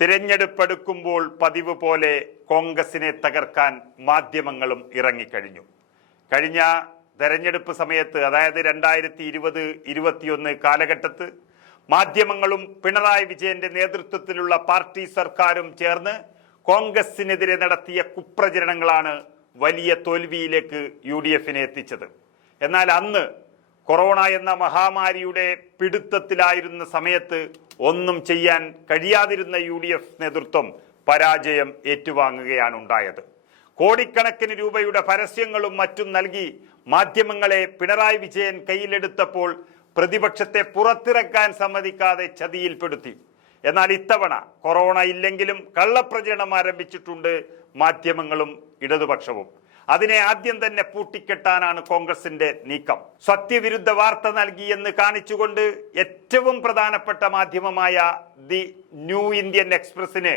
തിരഞ്ഞെടുപ്പെടുക്കുമ്പോൾ പതിവ് പോലെ കോൺഗ്രസിനെ തകർക്കാൻ മാധ്യമങ്ങളും ഇറങ്ങിക്കഴിഞ്ഞു. കഴിഞ്ഞ തെരഞ്ഞെടുപ്പ് സമയത്ത്, അതായത് 2020-21 കാലഘട്ടത്ത് മാധ്യമങ്ങളും പിണറായി വിജയന്റെ നേതൃത്വത്തിലുള്ള പാർട്ടി സർക്കാരും ചേർന്ന് കോൺഗ്രസിനെതിരെ നടത്തിയ കുപ്രചരണങ്ങളാണ് വലിയ തോൽവിയിലേക്ക് UDFനെ എത്തിച്ചത്. എന്നാൽ അന്ന് കൊറോണ എന്ന മഹാമാരിയുടെ പിടുത്തത്തിലായിരുന്ന സമയത്ത് ഒന്നും ചെയ്യാൻ കഴിയാതിരുന്ന UDF നേതൃത്വം പരാജയം ഏറ്റുവാങ്ങുകയാണ് ഉണ്ടായത്. കോടിക്കണക്കിന് രൂപയുടെ പരസ്യങ്ങളും മറ്റും നൽകി മാധ്യമങ്ങളെ പിണറായി വിജയൻ കയ്യിലെടുത്തപ്പോൾ പ്രതിപക്ഷത്തെ പുറത്തിറക്കാൻ സമ്മതിക്കാതെ ചതിയിൽപ്പെടുത്തി. എന്നാൽ ഇത്തവണ കൊറോണ ഇല്ലെങ്കിലും കള്ളപ്രചരണം ആരംഭിച്ചിട്ടുണ്ട് മാധ്യമങ്ങളും ഇടതുപക്ഷവും. അതിനെ ആദ്യം തന്നെ പൂട്ടിക്കെട്ടാനാണ് കോൺഗ്രസിന്റെ നീക്കം. സത്യവിരുദ്ധ വാർത്ത നൽകിയെന്ന് കാണിച്ചുകൊണ്ട് ഏറ്റവും പ്രധാനപ്പെട്ട മാധ്യമമായ ദി ന്യൂ ഇന്ത്യൻ എക്സ്പ്രസിന്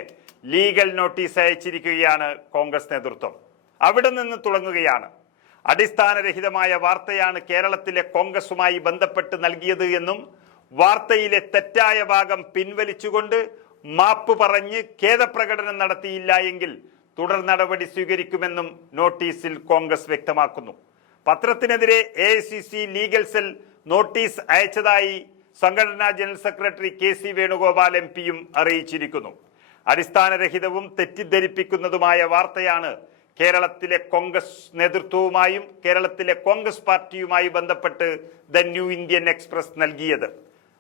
ലീഗൽ നോട്ടീസ് അയച്ചിരിക്കുകയാണ് കോൺഗ്രസ് നേതൃത്വം. അവിടെ നിന്ന് തുടങ്ങുകയാണ്. അടിസ്ഥാനരഹിതമായ വാർത്തയാണ് കേരളത്തിലെ കോൺഗ്രസുമായി ബന്ധപ്പെട്ട് നൽകിയത് എന്നും വാർത്തയിലെ തെറ്റായ ഭാഗം പിൻവലിച്ചുകൊണ്ട് മാപ്പ് പറഞ്ഞ് ഖേദപ്രകടനം നടത്തിയില്ല എങ്കിൽ തുടർ നടപടി സ്വീകരിക്കുമെന്നും നോട്ടീസിൽ കോൺഗ്രസ് വ്യക്തമാക്കുന്നു. പത്രത്തിനെതിരെ AICC ലീഗൽ സെൽ നോട്ടീസ് അയച്ചതായി സംഘടനാ ജനറൽ സെക്രട്ടറി KC വേണുഗോപാൽ MPയും അറിയിച്ചിരിക്കുന്നു. അടിസ്ഥാനരഹിതവും തെറ്റിദ്ധരിപ്പിക്കുന്നതുമായ വാർത്തയാണ് കേരളത്തിലെ കോൺഗ്രസ് നേതൃത്വവുമായും കേരളത്തിലെ കോൺഗ്രസ് പാർട്ടിയുമായി ബന്ധപ്പെട്ട് ദ ന്യൂ ഇന്ത്യൻ എക്സ്പ്രസ് നൽകിയത്.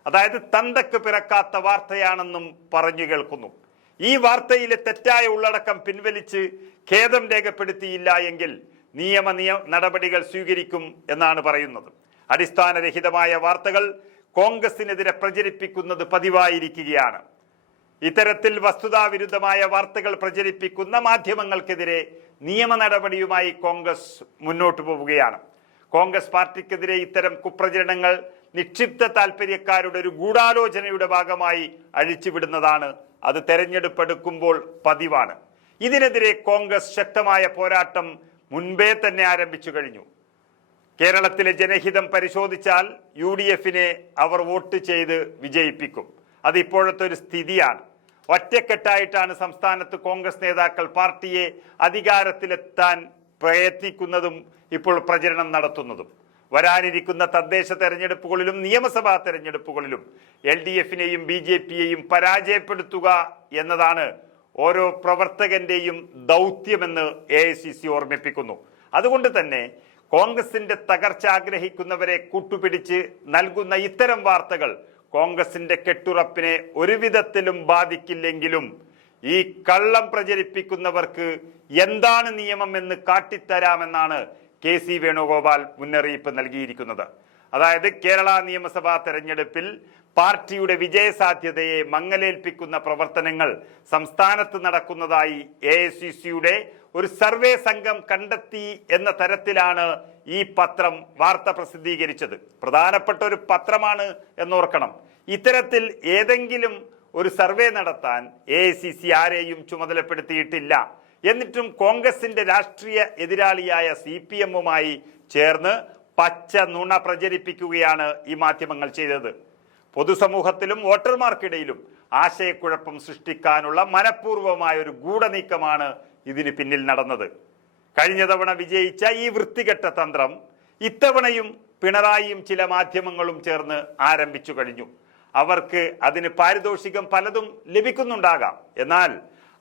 അതായത് തന്തക്ക് പിറക്കാത്ത വാർത്തയാണെന്നും പറഞ്ഞു കേൾക്കുന്നു. ഈ വാർത്തയിലെ തെറ്റായ ഉള്ളടക്കം പിൻവലിച്ച് ഖേദം രേഖപ്പെടുത്തിയില്ല എങ്കിൽ നിയമ നടപടികൾ സ്വീകരിക്കും എന്നാണ് പറയുന്നത്. അടിസ്ഥാനരഹിതമായ വാർത്തകൾ കോൺഗ്രസിനെതിരെ പ്രചരിപ്പിക്കുന്നത് പതിവായിരിക്കുകയാണ്. ഇത്തരത്തിൽ വസ്തുതാവിരുദ്ധമായ വാർത്തകൾ പ്രചരിപ്പിക്കുന്ന മാധ്യമങ്ങൾക്കെതിരെ നിയമ നടപടിയുമായി കോൺഗ്രസ് മുന്നോട്ട് പോവുകയാണ്. കോൺഗ്രസ് പാർട്ടിക്കെതിരെ ഇത്തരം കുപ്രചരണങ്ങൾ നിക്ഷിപ്ത താല്പര്യക്കാരുടെ ഒരു ഗൂഢാലോചനയുടെ ഭാഗമായി അഴിച്ചുവിടുന്നതാണ്. അത് തെരഞ്ഞെടുപ്പെടുക്കുമ്പോൾ പതിവാണ്. ഇതിനെതിരെ കോൺഗ്രസ് ശക്തമായ പോരാട്ടം മുൻപേ തന്നെ ആരംഭിച്ചു കഴിഞ്ഞു. കേരളത്തിലെ ജനഹിതം പരിശോധിച്ചാൽ UDFനെ അവർ വോട്ട് ചെയ്ത് വിജയിപ്പിക്കും. അത് ഇപ്പോഴത്തെ ഒരു സ്ഥിതിയാണ്. ഒറ്റക്കെട്ടായിട്ടാണ് സംസ്ഥാനത്ത് കോൺഗ്രസ് നേതാക്കൾ പാർട്ടിയെ അധികാരത്തിലെത്താൻ പ്രയത്നിക്കുന്നതും ഇപ്പോൾ പ്രചരണം നടത്തുന്നതും. വരാനിരിക്കുന്ന തദ്ദേശ തെരഞ്ഞെടുപ്പുകളിലും നിയമസഭാ തെരഞ്ഞെടുപ്പുകളിലും LDFനെയും BJPയെയും പരാജയപ്പെടുത്തുക എന്നതാണ് ഓരോ പ്രവർത്തകന്റെയും ദൗത്യമെന്ന് AICC ഓർമ്മിപ്പിക്കുന്നു. അതുകൊണ്ട് തന്നെ കോൺഗ്രസിന്റെ തകർച്ച ആഗ്രഹിക്കുന്നവരെ കൂട്ടുപിടിച്ച് നൽകുന്ന ഇത്തരം വാർത്തകൾ കോൺഗ്രസിന്റെ കെട്ടുറപ്പിനെ ഒരു വിധത്തിലും ബാധിക്കില്ലെങ്കിലും ഈ കള്ളം പ്രചരിപ്പിക്കുന്നവർക്ക് എന്താണ് നിയമം എന്ന് കാട്ടിത്തരാമെന്നാണ് KC വേണുഗോപാൽ മുന്നറിയിപ്പ് നൽകിയിരിക്കുന്നത്. അതായത് കേരള നിയമസഭാ തെരഞ്ഞെടുപ്പിൽ പാർട്ടിയുടെ വിജയസാധ്യതയെ മങ്ങലേൽപ്പിക്കുന്ന പ്രവർത്തനങ്ങൾ സംസ്ഥാനത്ത് നടക്കുന്നതായി AICCയുടെ ഒരു സർവേ സംഘം കണ്ടെത്തി എന്ന തരത്തിലാണ് ഈ പത്രം വാർത്ത പ്രസിദ്ധീകരിച്ചത്. പ്രധാനപ്പെട്ട ഒരു പത്രമാണ് എന്നോർക്കണം. ഇത്തരത്തിൽ ഏതെങ്കിലും ഒരു സർവേ നടത്താൻ AICC ആരെയും ചുമതലപ്പെടുത്തിയിട്ടില്ല. എന്നിട്ടും കോൺഗ്രസിന്റെ രാഷ്ട്രീയ എതിരാളിയായ CPMുമായി ചേർന്ന് പച്ച നുണ പ്രചരിപ്പിക്കുകയാണ് ഈ മാധ്യമങ്ങൾ ചെയ്തത്. പൊതുസമൂഹത്തിലും വോട്ടർമാർക്കിടയിലും ആശയക്കുഴപ്പം സൃഷ്ടിക്കാനുള്ള മനഃപൂർവമായ ഒരു ഗൂഢനീക്കമാണ് ഇതിന് പിന്നിൽ നടന്നത്. കഴിഞ്ഞ തവണ വിജയിച്ച ഈ വൃത്തികെട്ട തന്ത്രം ഇത്തവണയും പിണറായിയും ചില മാധ്യമങ്ങളും ചേർന്ന് ആരംഭിച്ചു കഴിഞ്ഞു. അവർക്ക് അതിന് പാരിതോഷികം പലതും ലഭിക്കുന്നുണ്ടാകാം. എന്നാൽ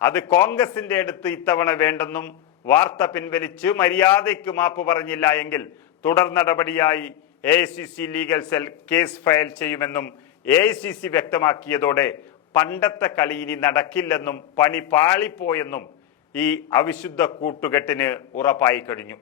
അത് കോൺഗ്രസിന്റെ അടുത്ത് ഇത്തവണ വേണ്ടെന്നും വാർത്ത പിൻവലിച്ച് മര്യാദയ്ക്ക് മാപ്പ് പറഞ്ഞില്ല എങ്കിൽ തുടർ നടപടിയായി AICC legal cell case file ചെയ്യുമെന്നും AICC വ്യക്തമാക്കിയതോടെ പണ്ടത്തെ കളി ഇനി നടക്കില്ലെന്നും പണി പാളിപ്പോയെന്നും ഈ അവിശുദ്ധ കൂട്ടുകെട്ടിന് ഉറപ്പായി കഴിഞ്ഞു.